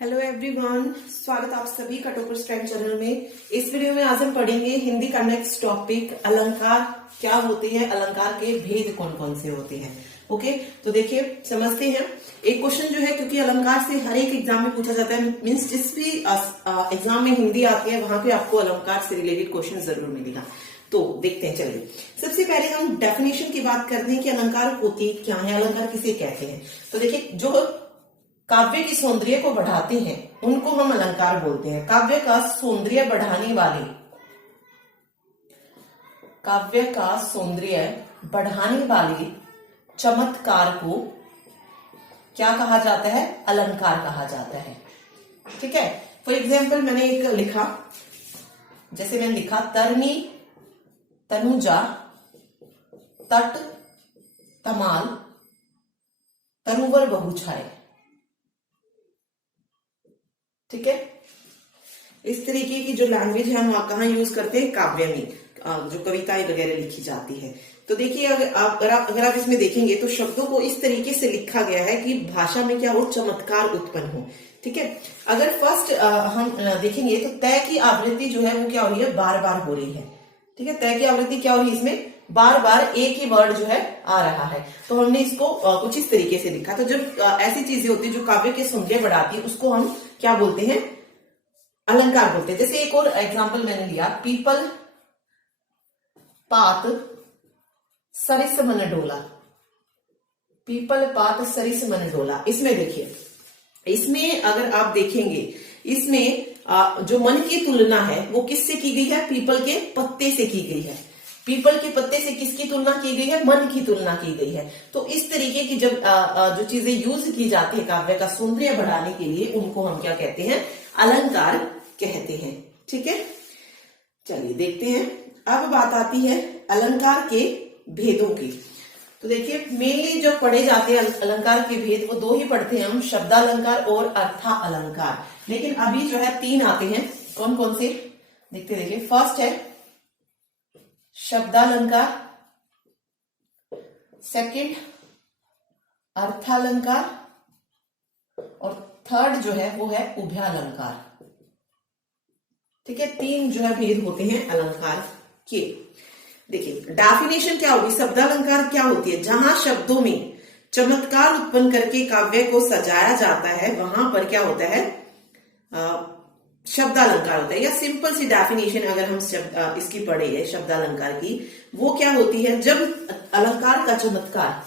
Hello everyone, स्वागत आप सभी का टॉपर स्ट्रैंड चैनल में। इस वीडियो में आज हम पढ़ेंगे हिंदी का नेक्स्ट टॉपिक अलंकार क्या होते हैं, अलंकार के भेद कौन कौन से होते हैं। ओके, तो देखिए समझते हैं। एक क्वेश्चन जो है, क्योंकि अलंकार से हर एक एग्जाम में पूछा जाता है, मीन्स जिस भी एग्जाम में हिंदी आती है वहां पे आपको अलंकार से रिलेटेड क्वेश्चन जरूर मिलेगा। तो देखते हैं, चलिए सबसे पहले हम डेफिनेशन की बात करते हैं कि अलंकार होती क्या है, अलंकार किसे कहते हैं। तो देखिए, जो काव्य की सौंदर्य को बढ़ाते हैं उनको हम अलंकार बोलते हैं। काव्य का सौंदर्य बढ़ाने वाले, काव्य का सौंदर्य बढ़ाने वाले चमत्कार को क्या कहा जाता है? अलंकार कहा जाता है। ठीक है, फॉर एग्जाम्पल मैंने एक लिखा, जैसे मैंने लिखा तरनी तनुजा तट तमाल तरुवर बहुछाए। ठीक है, इस तरीके की जो लैंग्वेज है हम कहाँ यूज करते हैं? काव्य में, जो कविताएं वगैरह लिखी जाती है। तो देखिए, अगर आप इसमें देखेंगे तो शब्दों को इस तरीके से लिखा गया है कि भाषा में क्या हो, चमत्कार उत्पन्न हो। ठीक है, अगर फर्स्ट हम देखेंगे तो तय की आवृत्ति जो है वो क्या हो रही है? बार बार हो रही है। ठीक है, तय की आवृत्ति क्या हो रही है? इसमें बार बार एक ही वर्ड जो है आ रहा है। तो हमने इसको कुछ इस तरीके से लिखा। तो जब ऐसी चीजें होती है जो काव्य के सौंदर्य बढ़ाती है, उसको हम क्या बोलते हैं? अलंकार बोलते हैं। जैसे एक और एग्जांपल मैंने लिया, पीपल पात सरिस मन डोला। पीपल पात सरिस मन डोला, इसमें देखिए, इसमें अगर आप देखेंगे, इसमें जो मन की तुलना है वो किससे की गई है? पीपल के पत्ते से की गई है। पीपल के पत्ते से किसकी तुलना की गई है? मन की तुलना की गई है। तो इस तरीके की जब जो चीजें यूज की जाती है काव्य का सौंदर्य बढ़ाने के लिए, उनको हम क्या कहते हैं? अलंकार कहते हैं। ठीक है, चलिए देखते हैं। अब बात आती है अलंकार के भेदों की। तो देखिए, मेनली जो पढ़े जाते हैं अलंकार के भेद, वो दो ही पढ़ते हैं हम, शब्दालंकार और अर्था अलंकार। लेकिन अभी जो है 3 आते हैं। कौन कौन से देखते? देखिए, फर्स्ट है शब्दालंकार, सेकंड अर्थालंकार, और थर्ड जो है वो है उभयालंकार। ठीक है, 3 जो है भेद होते हैं अलंकार के। देखिए, डेफिनेशन क्या होगी? शब्दालंकार क्या होती है? जहां शब्दों में चमत्कार उत्पन्न करके काव्य को सजाया जाता है, वहां पर क्या होता है? शब्दालंकार होता है। या सिंपल सी डेफिनेशन अगर हम इसकी पढ़े है शब्दालंकार की, वो क्या होती है? जब अलंकार का चमत्कार,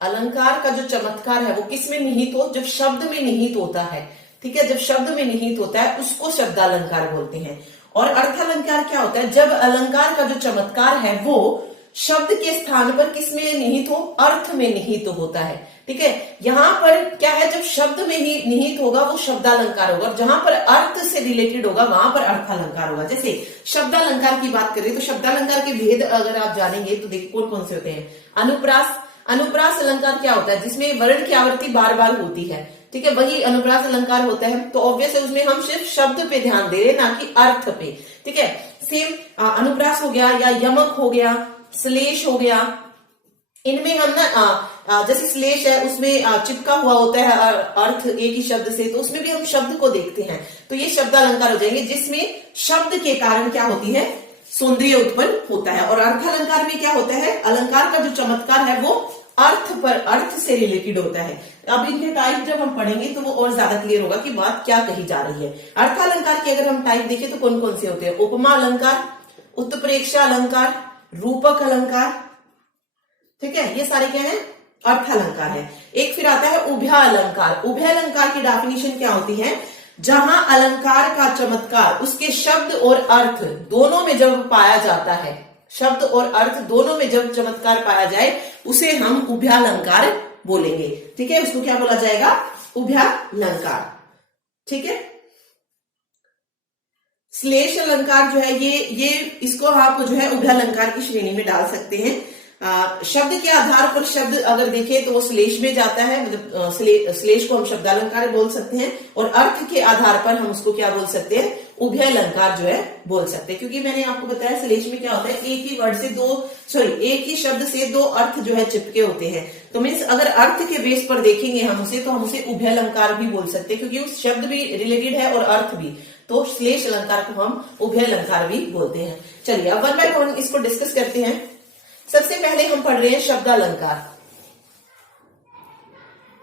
अलंकार का जो चमत्कार है वो किस में निहित हो? जब शब्द में निहित होता है। ठीक है, जब शब्द में निहित होता है उसको शब्दालंकार बोलते हैं। और अर्थालंकार क्या होता है? जब अलंकार का जो चमत्कार है वो शब्द के स्थान पर किस में निहित हो? अर्थ में निहित होता है। ठीक है, यहां पर क्या है? जब शब्द में ही निहित होगा वो शब्दालंकार होगा, जहां पर अर्थ से रिलेटेड होगा वहां पर अर्थालंकार होगा। जैसे शब्दालंकार की बात करें तो शब्दालंकार के भेद अगर आप जानेंगे तो देखिए कौन कौन से होते हैं। अनुप्रास, अनुप्रास अलंकार क्या होता है? जिसमें वर्ण की आवृत्ति बार बार होती है। ठीक है, वही अनुप्रास अलंकार होता है। तो ऑब्वियस है उसमें हम सिर्फ शब्द पे ध्यान दे रहे, ना कि अर्थ पे। ठीक है, सेम अनुप्रास हो गया, या यमक हो गया, श्लेष हो गया। इनमें हम ना जैसे श्लेष है उसमें चिपका हुआ होता है अर्थ एक ही शब्द से, तो उसमें भी हम शब्द को देखते हैं। तो ये शब्द अलंकार हो जाएंगे, जिसमें शब्द के कारण क्या होती है? सौंदर्य उत्पन्न होता है। और अर्थालंकार में क्या होता है? अलंकार का जो चमत्कार है वो अर्थ पर, अर्थ से रिलेटेड होता है। अब इनके टाइप जब हम पढ़ेंगे तो वो और ज्यादा क्लियर होगा कि बात क्या कही जा रही है। अर्थालंकार के अगर हम टाइप देखें तो कौन कौन से होते हैं? उपमा अलंकार, उत्प्रेक्षा अलंकार, रूपक अलंकार। ठीक है, ये सारे क्या है? अर्थालंकार है। एक फिर आता है उभयालंकार। उभयालंकार की डेफिनेशन क्या होती है? जहां अलंकार का चमत्कार उसके शब्द और अर्थ दोनों में जब पाया जाता है, शब्द और अर्थ दोनों में जब चमत्कार पाया जाए, उसे हम उभयालंकार बोलेंगे। ठीक है, उसको क्या बोला जाएगा? उभयालंकार। ठीक है, श्लेष अलंकार जो है ये इसको आप जो है उभयालंकार की श्रेणी में डाल सकते हैं। शब्द के आधार पर शब्द अगर देखें तो वो श्लेष में जाता है, मतलब श्लेष को हम शब्दालंकार बोल सकते हैं, और अर्थ के आधार पर हम उसको क्या बोल सकते हैं? उभयालंकार जो है बोल सकते हैं। क्योंकि मैंने आपको बताया श्लेष में क्या होता है? एक ही वर्ड से एक ही शब्द से 2 अर्थ जो है चिपके होते हैं। तो मीन्स अगर अर्थ के बेस पर देखेंगे हम उसे, तो हम उसे उभय अलंकार भी बोल सकते हैं, क्योंकि उस शब्द भी रिलेटेड है और अर्थ भी। तो श्लेष अलंकार को हम उभय अलंकार भी बोलते हैं। चलिए अब वन बाय वन इसको डिस्कस करते हैं। सबसे पहले हम पढ़ रहे हैं शब्दालंकार।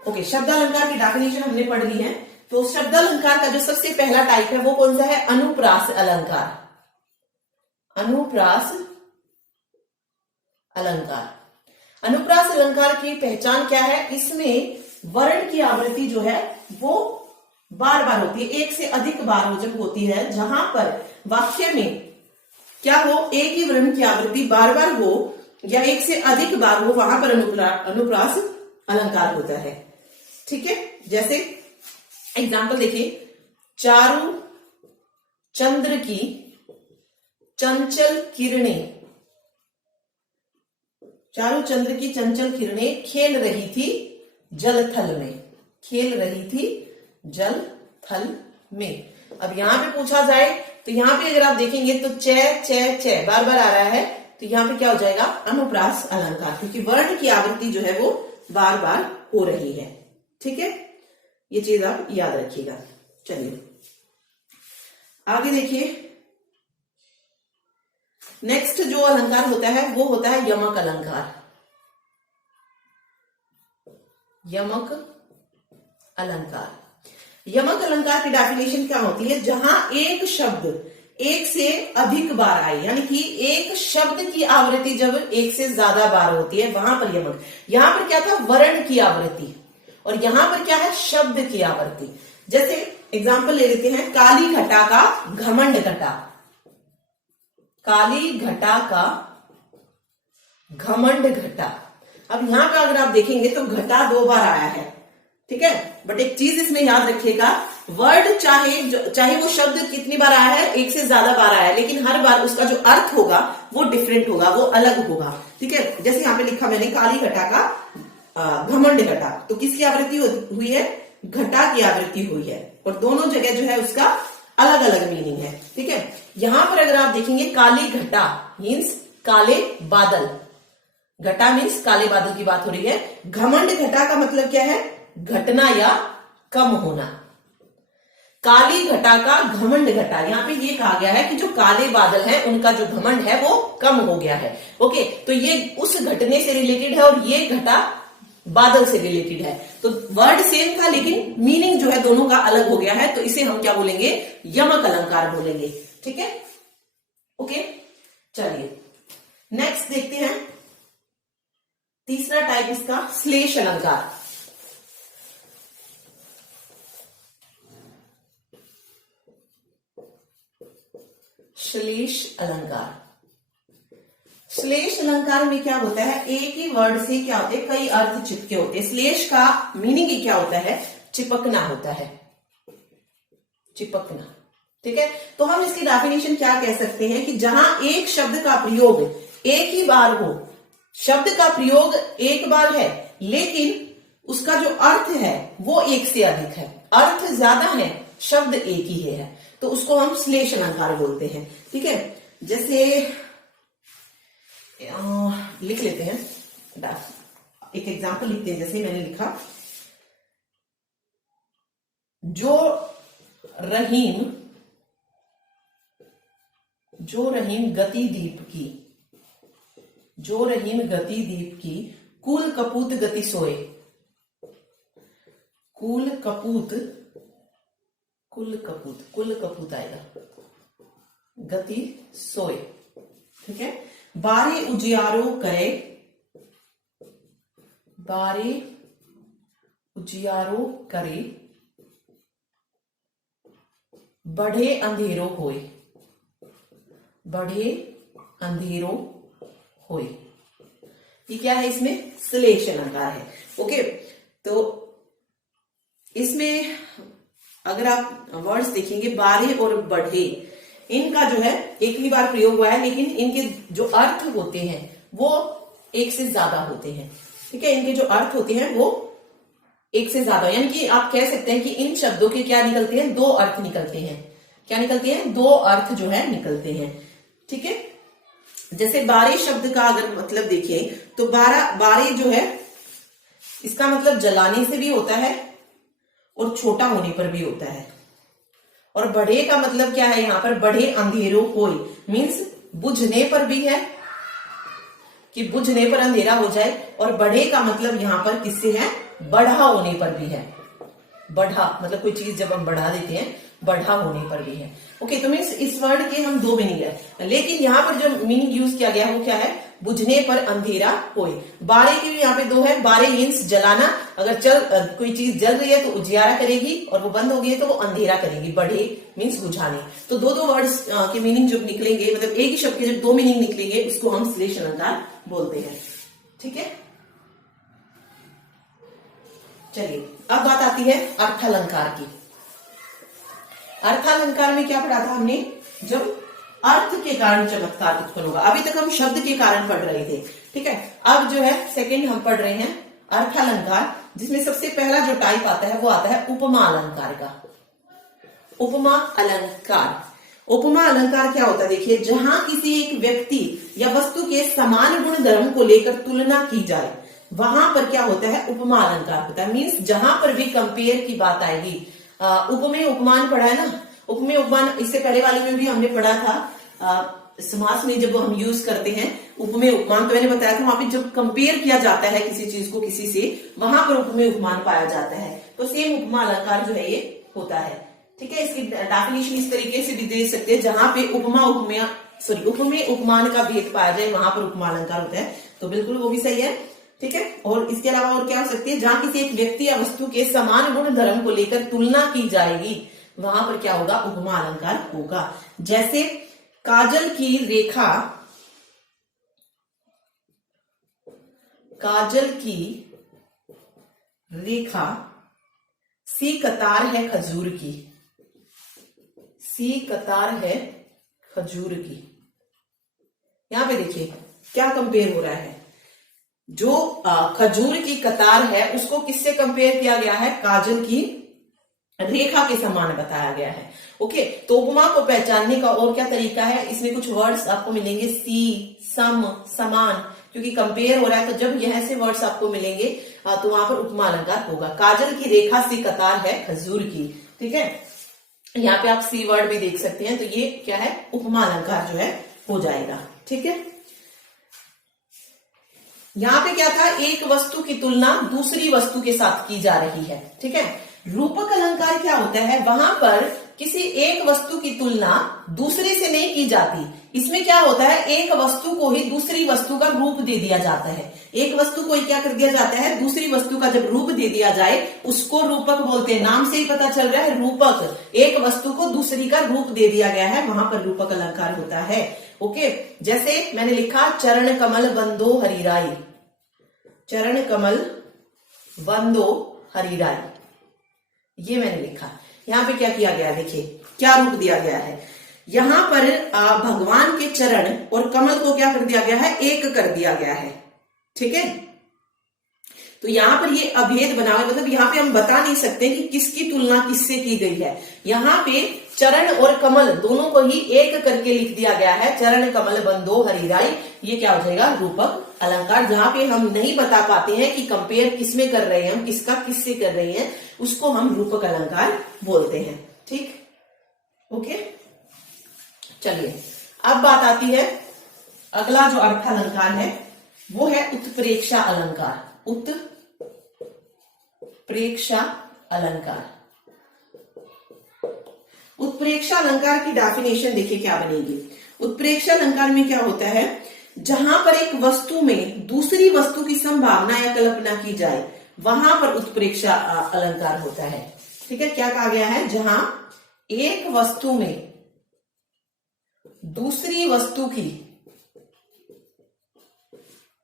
ओके, शब्दालंकार की डेफिनेशन हमने पढ़ ली है। तो शब्दालंकार का जो सबसे पहला टाइप है वो कौन सा है? अनुप्रास अलंकार। अनुप्रास अलंकार। अनुप्रास अलंकार की पहचान क्या है? इसमें वर्ण की आवृत्ति जो है वो बार बार होती है, एक से अधिक बार हो जब होती है, जहां पर वाक्य में क्या हो, एक ही वर्ण की आवृत्ति बार बार हो या एक से अधिक बार हो, वहां पर अनुप्रास अलंकार होता है। ठीक है, जैसे एग्जाम्पल देखिए, चारु चंद्र की चंचल किरणें, चारु चंद्र की चंचल किरणें खेल रही थी जल थल में, खेल रही थी जल थल में। अब यहां पे पूछा जाए तो यहां पे अगर आप देखेंगे तो च बार बार आ रहा है, तो यहां पे क्या हो जाएगा? अनुप्रास अलंकार, क्योंकि वर्ण की आवृत्ति जो है वो बार बार हो रही है। ठीक है, ये चीज आप याद रखिएगा। चलिए आगे देखिए, नेक्स्ट जो अलंकार होता है वो होता है यमक अलंकार। यमक अलंकार, यमक अलंकार की डेफिनेशन क्या होती है? जहां एक शब्द एक से अधिक बार आए, यानी कि एक शब्द की आवृत्ति जब एक से ज्यादा बार होती है, वहां पर यमक। यहां पर क्या था? वर्ण की आवृत्ति, और यहां पर क्या है? शब्द की आवृत्ति। जैसे एग्जाम्पल ले लेते हैं, काली घटा का घमंड घटा, काली घटा का घमंड घटा। अब यहां पर अगर आप देखेंगे तो घटा 2 बार आया है, ठीक है, बट एक चीज इसमें याद रखिएगा, वर्ड चाहे वो शब्द कितनी बार आया है, एक से ज्यादा बार आया है, लेकिन हर बार उसका जो अर्थ होगा वो डिफरेंट होगा, वो अलग होगा। ठीक है, जैसे यहां पे लिखा मैंने काली घटा का घमंड घटा, तो किसकी आवृत्ति हुई है? घटा की आवृत्ति हुई है, और दोनों जगह जो है उसका अलग अलग मीनिंग है। ठीक है, यहां पर अगर आप देखेंगे काली घटा मीन्स काले बादल, घटा मीन्स काले बादल की बात हो रही है। घमंड घटा का मतलब क्या है? घटना या कम होना। काली घटा का घमंड घटा, यहां पे ये कहा गया है कि जो काले बादल हैं उनका जो घमंड है वो कम हो गया है। ओके, तो ये उस घटने से रिलेटेड है और ये घटा बादल से रिलेटेड है। तो वर्ड सेम था लेकिन मीनिंग जो है दोनों का अलग हो गया है, तो इसे हम क्या बोलेंगे? यमक अलंकार बोलेंगे। ठीक है, ओके, चलिए नेक्स्ट देखते हैं। तीसरा टाइप इसका श्लेष अलंकार। श्लेष अलंकार, श्लेष अलंकार में क्या होता है? एक ही वर्ड से क्या होते हैं? कई अर्थ चिपके होते हैं। श्लेष का मीनिंग ही क्या होता है? चिपकना होता है, चिपकना। ठीक है, तो हम इसकी डेफिनेशन क्या कह सकते हैं कि जहां एक शब्द का प्रयोग एक ही बार हो, शब्द का प्रयोग एक बार है लेकिन उसका जो अर्थ है वो एक से अधिक है, अर्थ ज्यादा है, शब्द एक ही है, तो उसको हम श्लेष अलंकार बोलते हैं। ठीक है, जैसे लिख लेते हैं, एक एग्जांपल लिखते हैं। जैसे मैंने लिखा, जो रहीम गतिदीप की, जो रहीम गतिदीप की कुल कपूत गति सोए, कुल कपूत आएगा, गति सोए। ठीक है, बारे उजियारो करे, बारे उजियारो करे, बढ़े अंधेरो होए, बढ़े अंधेरो होए। ये क्या है? इसमें श्लेष अलंकार है। ओके, तो इसमें अगर आप वर्ड्स देखेंगे, बारे और बढ़े, इनका जो है एक ही बार प्रयोग हुआ है लेकिन इनके जो अर्थ होते हैं वो एक से ज्यादा होते हैं। ठीक है, इनके जो अर्थ होते हैं वो एक से ज्यादा, यानी कि आप कह सकते हैं कि इन शब्दों के क्या निकलते हैं? 2 अर्थ निकलते हैं। क्या निकलते हैं? 2 अर्थ जो है निकलते हैं। ठीक है, जैसे बारे शब्द का अगर मतलब देखिए तो बारे जो है इसका मतलब जलाने से भी होता है और छोटा होने पर भी होता है। और बढ़े का मतलब क्या है, यहां पर बढ़े अंधेरों होय, मीन्स बुझने पर भी है कि बुझने पर अंधेरा हो जाए, और बढ़े का मतलब यहां पर किससे है, बढ़ा होने पर भी है। बढ़ा मतलब कोई चीज जब हम बढ़ा देते हैं, बढ़ा होने पर भी है। ओके, तो मीन्स इस वर्ड के हम दो मीनिंग है, लेकिन यहाँ पर जो मीनिंग यूज किया गया है वो क्या है, बुझने पर अंधेरा होए। बारे की भी यहाँ पे दो है, बारे मीन्स जलाना, अगर कोई चीज जल रही है तो उजियारा करेगी, और वो बंद हो गई है तो वो अंधेरा करेगी। बढ़े मीन्स बुझाने। तो दो दो वर्ड्स के मीनिंग जब निकलेंगे, मतलब एक ही शब्द के जब दो मीनिंग निकलेंगे, उसको हम श्लेष अलंकार बोलते हैं। ठीक है, चलिए अब बात आती है अर्थालंकार की। अर्थालंकार में क्या पढ़ा था हमने, जब अर्थ के कारण चमत्कार उत्पन्न होगा। अभी तक हम शब्द के कारण पढ़ रहे थे, ठीक है। अब जो है सेकंड हम पढ़ रहे हैं अर्थालंकार, जिसमें सबसे पहला जो टाइप आता है वो आता है उपमा अलंकार का। उपमा अलंकार, उपमा अलंकार क्या होता है, देखिए, जहां किसी एक व्यक्ति या वस्तु के समान गुण धर्म को लेकर तुलना की जाए, वहां पर क्या होता है, उपमा अलंकार होता है। मीन्स जहां पर भी कंपेयर की बात आएगी, उपमेय उपमान पढ़ा है ना, उपमेय उपमान इससे पहले वाले में भी हमने पढ़ा था। समास में जब हम यूज करते हैं उपमेय उपमान, तो मैंने बताया था वहां पे जब कंपेयर किया जाता है किसी चीज को किसी से, वहां पर उपमेय उपमान पाया जाता है। तो सेम उपमा अलंकार जो है ये होता है। ठीक है, इसकी डेफिनेशन इस तरीके से भी दे सकते हैं, जहां पे उपमेय उपमान का भेद पाया जाए वहां पर उपमा अलंकार होता है। तो बिल्कुल वो भी सही है। ठीक है, और इसके अलावा और क्या हो सकती है, जहां किसी एक व्यक्ति या वस्तु के समान गुण धर्म को लेकर तुलना की जाएगी, वहां पर क्या होगा, उपमा अलंकार होगा। जैसे काजल की रेखा, काजल की रेखा सी कतार है खजूर की, सी कतार है खजूर की। यहां पे देखिए क्या कंपेयर हो रहा है, जो खजूर की कतार है उसको किससे कंपेयर किया गया है, काजल की रेखा के समान बताया गया है। ओके, तो उपमा को पहचानने का और क्या तरीका है, इसमें कुछ वर्ड्स आपको मिलेंगे, सी, सम, समान, क्योंकि कंपेयर हो रहा है। तो जब यह ऐसे वर्ड्स आपको मिलेंगे तो वहां पर उपमा अलंकार होगा। काजल की रेखा सी कतार है खजूर की। ठीक है, यहाँ पे आप सी वर्ड भी देख सकते हैं, तो ये क्या है, उपमा अलंकार जो है हो जाएगा। ठीक है, यहां पे क्या था, एक वस्तु की तुलना दूसरी वस्तु के साथ की जा रही है। ठीक है, रूपक अलंकार क्या होता है, वहां पर किसी एक वस्तु की तुलना दूसरे से नहीं की जाती। इसमें क्या होता है, एक वस्तु को ही दूसरी वस्तु का रूप दे दिया जाता है। एक वस्तु को ही क्या कर दिया जाता है, दूसरी वस्तु का जब रूप दे दिया जाए उसको रूपक बोलते हैं। नाम से ही पता चल रहा है, रूपक, एक वस्तु को दूसरी का रूप दे दिया गया है, वहां पर रूपक अलंकार होता है। ओके, जैसे मैंने लिखा चरण कमल बंदो हरिराई, चरण कमल बंदो हरिराई, ये मैंने लिखा। यहां पे क्या किया गया, देखिए क्या रूप दिया गया है, यहां पर भगवान के चरण और कमल को क्या कर दिया गया है, एक कर दिया गया है। ठीक है, तो यहां पर ये अभेद बना हुआ, मतलब यहां पे हम बता नहीं सकते कि किसकी तुलना किससे की गई है। यहां पे चरण और कमल दोनों को ही एक करके लिख दिया गया है, चरण कमल बंदो हरिराई। ये क्या हो जाएगा, रूपक अलंकार। जहां पे हम नहीं बता पाते हैं कि कंपेयर किसमें कर रहे हैं, हम किसका किससे कर रहे हैं, उसको हम रूपक अलंकार बोलते हैं। ठीक, ओके, चलिए अब बात आती है, अगला जो अर्थालंकार है वो है उत्प्रेक्षा अलंकार। उत्प्रेक्षा अलंकार, उत्प्रेक्षा अलंकार की डेफिनेशन देखिए क्या बनेगी। उत्प्रेक्षा अलंकार में क्या होता है, जहां पर एक वस्तु में दूसरी वस्तु की संभावना या कल्पना की जाए, वहां पर उत्प्रेक्षा अलंकार होता है। ठीक है, क्या कहा गया है, जहां एक वस्तु में दूसरी वस्तु की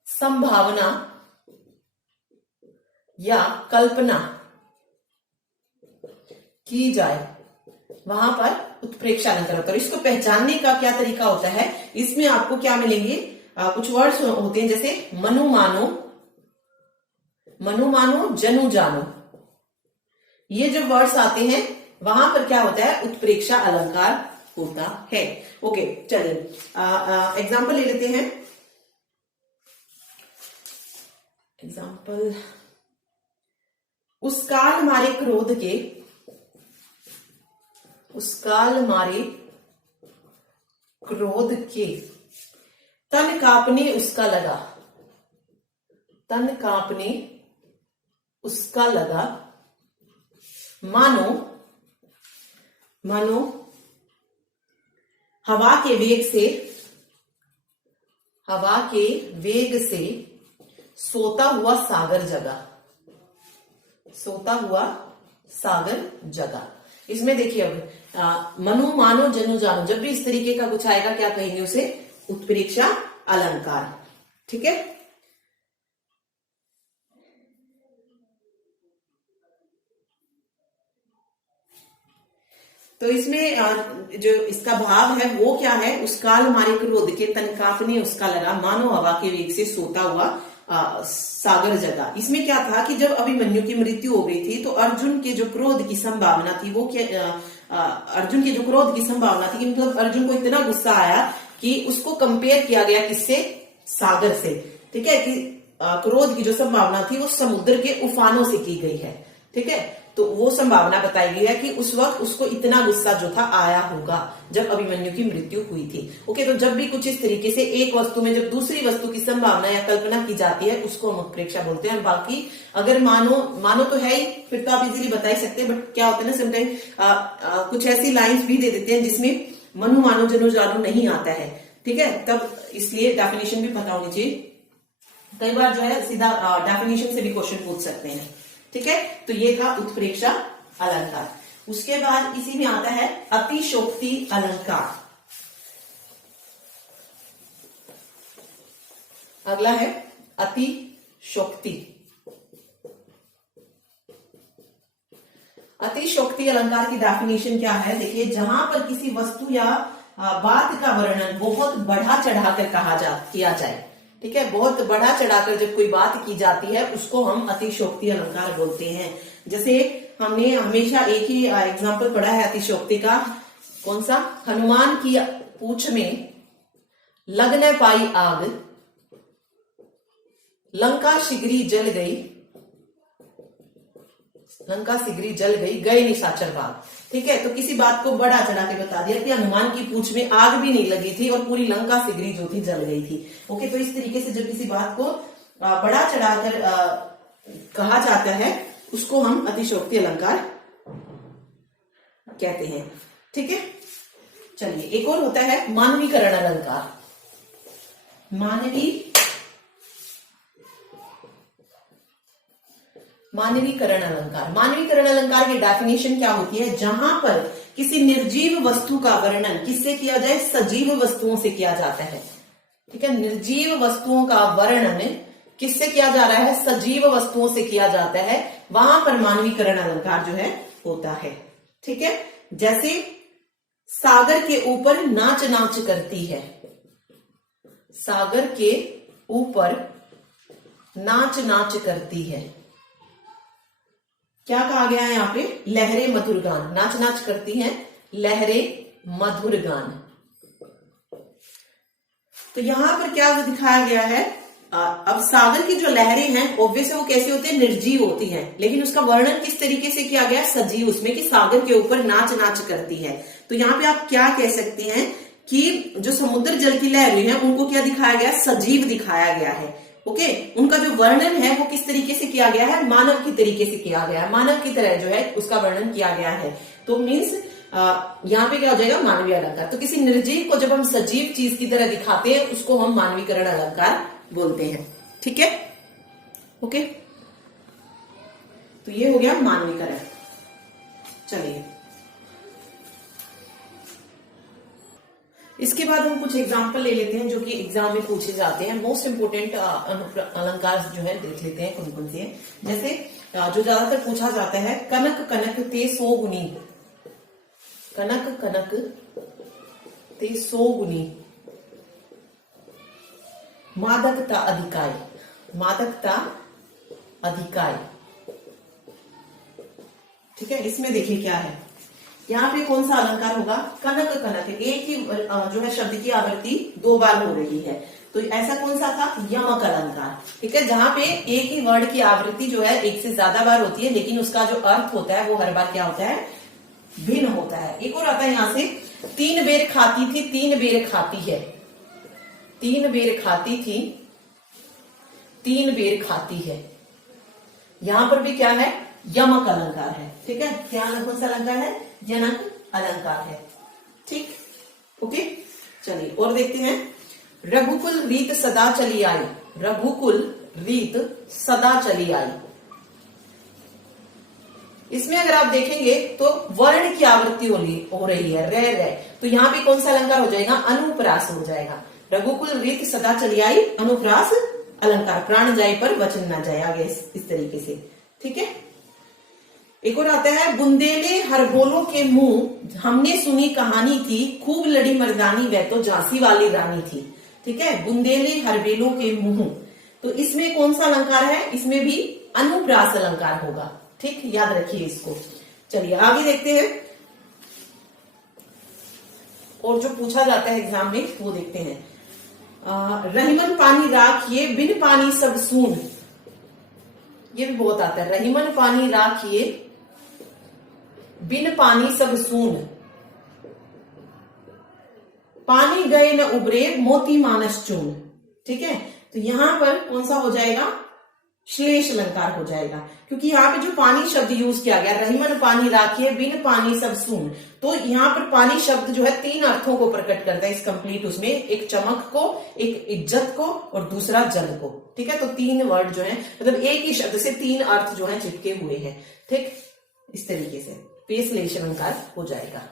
संभावना या कल्पना की जाए, वहां पर उत्प्रेक्षा अलंकार होता है। इसको पहचानने का क्या तरीका होता है, इसमें आपको क्या मिलेंगे, कुछ वर्ड्स होते हैं, जैसे मनु मानो, मनु मानो, जनु जानो, ये जो वर्ड्स आते हैं वहां पर क्या होता है, उत्प्रेक्षा अलंकार होता है। ओके, चलिए एग्जाम्पल ले लेते हैं। एग्जाम्पल उस काल मारे क्रोध के, उस काल मारे क्रोध के, तन कांपने उसका लगा, तन कांपने उसका लगा, मानो मानो हवा के वेग से, हवा के वेग से सोता हुआ सागर जगा, सोता हुआ सागर जगा। इसमें देखिए अब मनु मानो जनु जानो, जब भी इस तरीके का कुछ आएगा क्या कहेंगे उसे? उत्प्रेक्षा अलंकार। ठीक है, तो इसमें जो इसका भाव है वो क्या है? उस काल मारे क्रोध के, तन कांपने उसका लगा, मानो हवा के वेग से सोता हुआ सागर जगा। इसमें क्या था कि जब अभिमन्यु की मृत्यु हो गई थी तो अर्जुन के जो क्रोध की संभावना थी वो क्या, अर्जुन के जो क्रोध की संभावना थी कि मतलब अर्जुन को इतना गुस्सा आया कि उसको कंपेयर किया गया किससे? सागर से। ठीक है, कि क्रोध की जो संभावना थी वो समुद्र के उफानों से की गई है। ठीक है, तो वो संभावना बताई गई है कि उस वक्त उसको इतना गुस्सा जो था आया होगा जब अभिमन्यु की मृत्यु हुई थी। ओके, तो जब भी कुछ इस तरीके से एक वस्तु में जब दूसरी वस्तु की संभावना या कल्पना की जाती है उसको हम उत्प्रेक्षा बोलते हैं। बाकी अगर मानो तो है ही, फिर तो आप इजीली बता ही सकते हैं, बट क्या होता है ना समटाइम कुछ ऐसी लाइन्स भी दे देते हैं जिसमें मनु मानो जनु जानो नहीं आता है। ठीक है, तब इसलिए डेफिनेशन भी पता होनी चाहिए। कई बार जो है सीधा डेफिनेशन से भी क्वेश्चन पूछ सकते हैं। ठीक है, तो ये था उत्प्रेक्षा अलंकार। उसके बाद इसी में आता है अतिशोक्ति अलंकार। अगला है अतिशोक्ति। अतिशोक्ति अलंकार की डेफिनेशन क्या है? देखिए, जहां पर किसी वस्तु या बात का वर्णन बहुत बढ़ा चढ़ाकर किया जाए। ठीक है, बहुत बढ़ा चढ़ाकर जब कोई बात की जाती है उसको हम अतिशोक्ति अलंकार बोलते हैं। जैसे हमने हमेशा एक ही एग्जाम्पल पढ़ा है अतिशोक्ति का, कौन सा? हनुमान की पूंछ में लग न पाई आग, लंका शिगरी जल गई, लंका शिगरी जल गई, गए निशाचर बाग। ठीक है, तो किसी बात को बढ़ा चढ़ा के बता दिया कि हनुमान की पूंछ में आग भी नहीं लगी थी और पूरी लंका शिगरी जो थी जल गई थी। ओके, तो इस तरीके से जब किसी बात को बढ़ा चढ़ाकर कहा जाता है उसको हम अतिशोक्ति अलंकार कहते हैं। ठीक है, चलिए एक और होता है मानवीकरण अलंकार। मानवीकरण अलंकार। मानवीकरण अलंकार की डेफिनेशन क्या होती है? जहां पर किसी निर्जीव वस्तु का वर्णन किससे किया जाए? सजीव वस्तुओं से किया जाता है। ठीक है, निर्जीव वस्तुओं का वर्णन किससे किया जा रहा है? सजीव वस्तुओं से किया जाता है, वहां पर मानवीकरण अलंकार जो है होता है। ठीक है, जैसे सागर के ऊपर नाच नाच करती है, सागर के ऊपर नाच नाच करती है। क्या कहा गया है यहाँ पे? लहरे मधुर गान। नाच नाच करती हैं, लहरे मधुर गान। तो यहां पर क्या दिखाया गया है? अब सागर की जो लहरें हैं ऑब्वियस है वो कैसी होती है? निर्जीव होती हैं, लेकिन उसका वर्णन किस तरीके से किया गया? सजीव, उसमें कि सागर के ऊपर नाच नाच करती है। तो यहाँ पे आप क्या कह सकते हैं कि जो समुद्र जल की लहरें हैं उनको क्या दिखाया गया? सजीव दिखाया गया है। ओके, उनका जो वर्णन है वो किस तरीके से किया गया है? मानव की तरीके से किया गया है, मानव की तरह जो है उसका वर्णन किया गया है। तो मीन्स यहाँ पे क्या हो जाएगा? मानवीय अलंकार। तो किसी निर्जीव को जब हम सजीव चीज की तरह दिखाते हैं उसको हम मानवीकरण अलंकार बोलते हैं। ठीक है, ओके, तो ये हो गया मानवीकरण। चलिए इसके बाद हम कुछ एग्जाम्पल ले लेते हैं जो कि एग्जाम में पूछे जाते हैं। मोस्ट इंपोर्टेंट अलंकार जो है देख लेते हैं कौन कौन से हैं। जैसे जो ज्यादातर पूछा जाता है, कनक कनक ते सो गुनी, कनक कनक ते सो गुनी, मादकता अधिकाय, मादकता अधिकाय। ठीक है, इसमें देखिए क्या है, यहाँ पे कौन सा अलंकार होगा? कनक कनक। एक ही जो है शब्द की आवृत्ति 2 बार हो रही है। तो ऐसा कौन सा था, यमक अलंकार। ठीक है, जहां पे एक ही वर्ड की आवृत्ति जो है एक से ज्यादा बार होती है, लेकिन उसका जो अर्थ होता है वो हर बार क्या होता है, भिन्न होता है। एक और आता है यहां से, 3 बेर खाती थी 3 बेर खाती है, 3 बेर खाती थी 3 बेर खाती है। यहां पर भी क्या है, यमक अलंकार है। ठीक है, क्या कौन सा अलंकार है, यमक अलंकार है। ठीक, ओके, चलिए और देखते हैं। रघुकुल रीत सदा चली आई, रघुकुल रीत सदा चली आई। इसमें अगर आप देखेंगे तो वर्ण की आवृत्ति हो रही है, रे। तो यहां पे कौन सा अलंकार हो जाएगा, अनुप्रास हो जाएगा। रघुकुल रीत सदा चली आई, अनुप्रास अलंकार, प्राण जाए पर वचन ना जाए, आगे इस तरीके से। ठीक है, एक और आता है, बुंदेले हरबोलों के मुंह, हमने सुनी कहानी थी, खूब लड़ी मर्दानी, वह तो झांसी वाली रानी थी। ठीक है, बुंदेले हरबेलों के मुंह, तो इसमें कौन सा अलंकार है, इसमें भी अनुप्रास अलंकार होगा। ठीक, याद रखिए इसको। चलिए आगे देखते हैं, और जो पूछा जाता है एग्जाम में वो देखते हैं। रहीमन पानी राखिए, बिन पानी सब सून, ये भी बहुत आता है। रहीमन पानी राखिए, बिन पानी सब सून, पानी गए न उबरे, मोती मानस चून। ठीक है, तो यहां पर कौन सा हो जाएगा, श्लेष अलंकार हो जाएगा, क्योंकि यहाँ पे जो पानी शब्द यूज किया गया, रहीमन पानी राखिए, बिन पानी सब सून, तो यहाँ पर पानी शब्द जो है 3 अर्थों को प्रकट करता है इस कंप्लीट उसमें, एक चमक को, एक इज्जत को, और दूसरा जल को। ठीक है, तो 3 वर्ड जो है, मतलब एक ही शब्द से 3 अर्थ जो है चिपके हुए हैं। ठीक, इस तरीके से पेश श्लेष अलंकार हो जाएगा।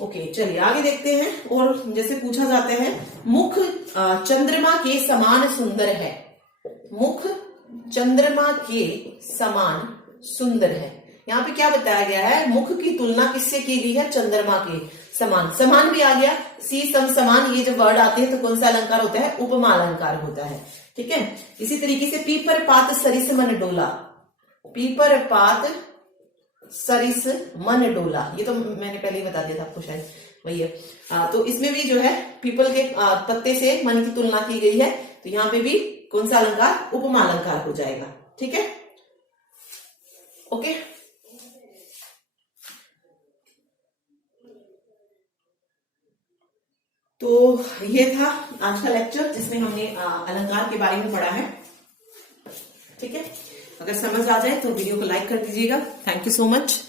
ओके, चलिए आगे देखते हैं। और जैसे पूछा जाता है, मुख चंद्रमा के समान सुंदर है, मुख चंद्रमा के समान सुंदर है। यहाँ पे क्या बताया गया है, मुख की तुलना किससे की गई है, चंद्रमा के समान। समान भी आ गया, सी सम समान, ये जब वर्ड आते हैं तो कौन सा अलंकार होता है, उपमा अलंकार होता है। ठीक है, इसी तरीके से पीपर पात सरिस मन डोला, पीपर पात सरिस मन डोला, ये तो मैंने पहले ही बता दिया था आपको, शायद वही है। तो इसमें भी जो है पीपल के पत्ते से मन की तुलना की गई है, तो यहाँ पे भी कौन सा अलंकार, उपमा अलंकार हो जाएगा। ठीक है, ओके। तो ये था आज का लेक्चर, जिसमें हमने अलंकार के बारे में पढ़ा है। ठीक है, अगर समझ आ जाए तो वीडियो को लाइक कर दीजिएगा। Thank you so much.